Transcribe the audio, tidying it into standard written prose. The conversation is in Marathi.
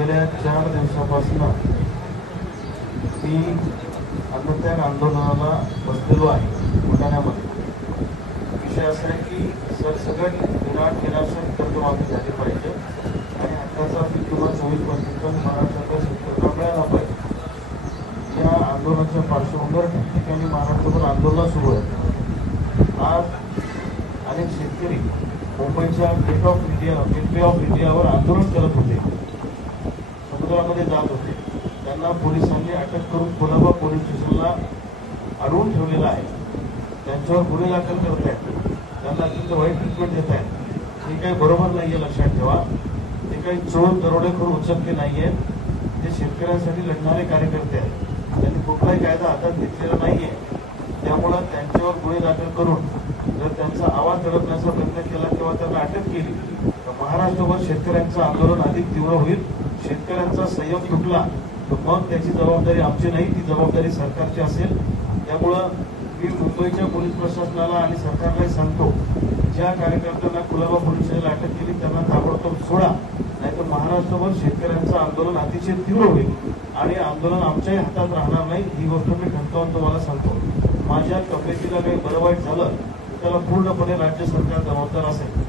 गेल्या 4 दिवसापासून मी अन्नत्याग आंदोलनाला बसलेलो आहे बुलढाण्यामध्ये. विषय असा आहे की सरसकट निराशक कर्जमाफी झाली पाहिजे आणि हक्काचा पीक विमा 24% महाराष्ट्राच्या शेतकऱ्यांना मिळाला पाहिजे. या आंदोलनाच्या पार्श्वभूमीवर ठिकठिकाणी महाराष्ट्रभर आंदोलन सुरू आहे. आज अनेक शेतकरी मुंबईच्या गेटवे ऑफ इंडियावर आंदोलन करत होते, समुद्रामध्ये जात होते. त्यांना पोलिसांनी अटक करून कोल्हापूर पोलीस स्टेशनला अडवून ठेवलेलं आहे. त्यांच्यावर गुन्हे दाखल करत आहेत, त्यांना अत्यंत वाईट ट्रीटमेंट देत आहेत. हे काही बरोबर नाहीये, लक्षात ठेवा. ते काही चोर दरोडेखोर उचलके नाहीये, ते शेतकऱ्यांसाठी लढणारे कार्यकर्ते आहेत. त्यांनी कुठलाही कायदा हातात घेतलेला नाहीये. त्यामुळं त्यांच्यावर गुन्हे दाखल करून जर त्यांचा आवाज दडपण्याचा प्रयत्न केला किंवा त्यांना अटक केली तर महाराष्ट्रभर शेतकऱ्यांचं आंदोलन अधिक तीव्र होईल. शेतकऱ्यांचा संयम तुटला तर मग त्याची जबाबदारी आमची नाही, ती जबाबदारी सरकारची असेल. त्यामुळं मी मुंबईच्या पोलीस प्रशासनाला आणि सरकारलाही सांगतो, ज्या कार्यकर्त्यांना कुलाबा पोलीस स्टेशनला अटक केली त्यांना ताबडतोब सोडा, नाहीतर महाराष्ट्रभर शेतकऱ्यांचं आंदोलन अतिशय तीव्र होईल आणि आंदोलन आमच्याही हातात राहणार नाही. ही गोष्ट मी ठणकावून तुम्हाला सांगतो. माझ्या तब्येतीला काही बरं वाईट झालं त्याला पूर्णपणे राज्य सरकार जबाबदार असेल.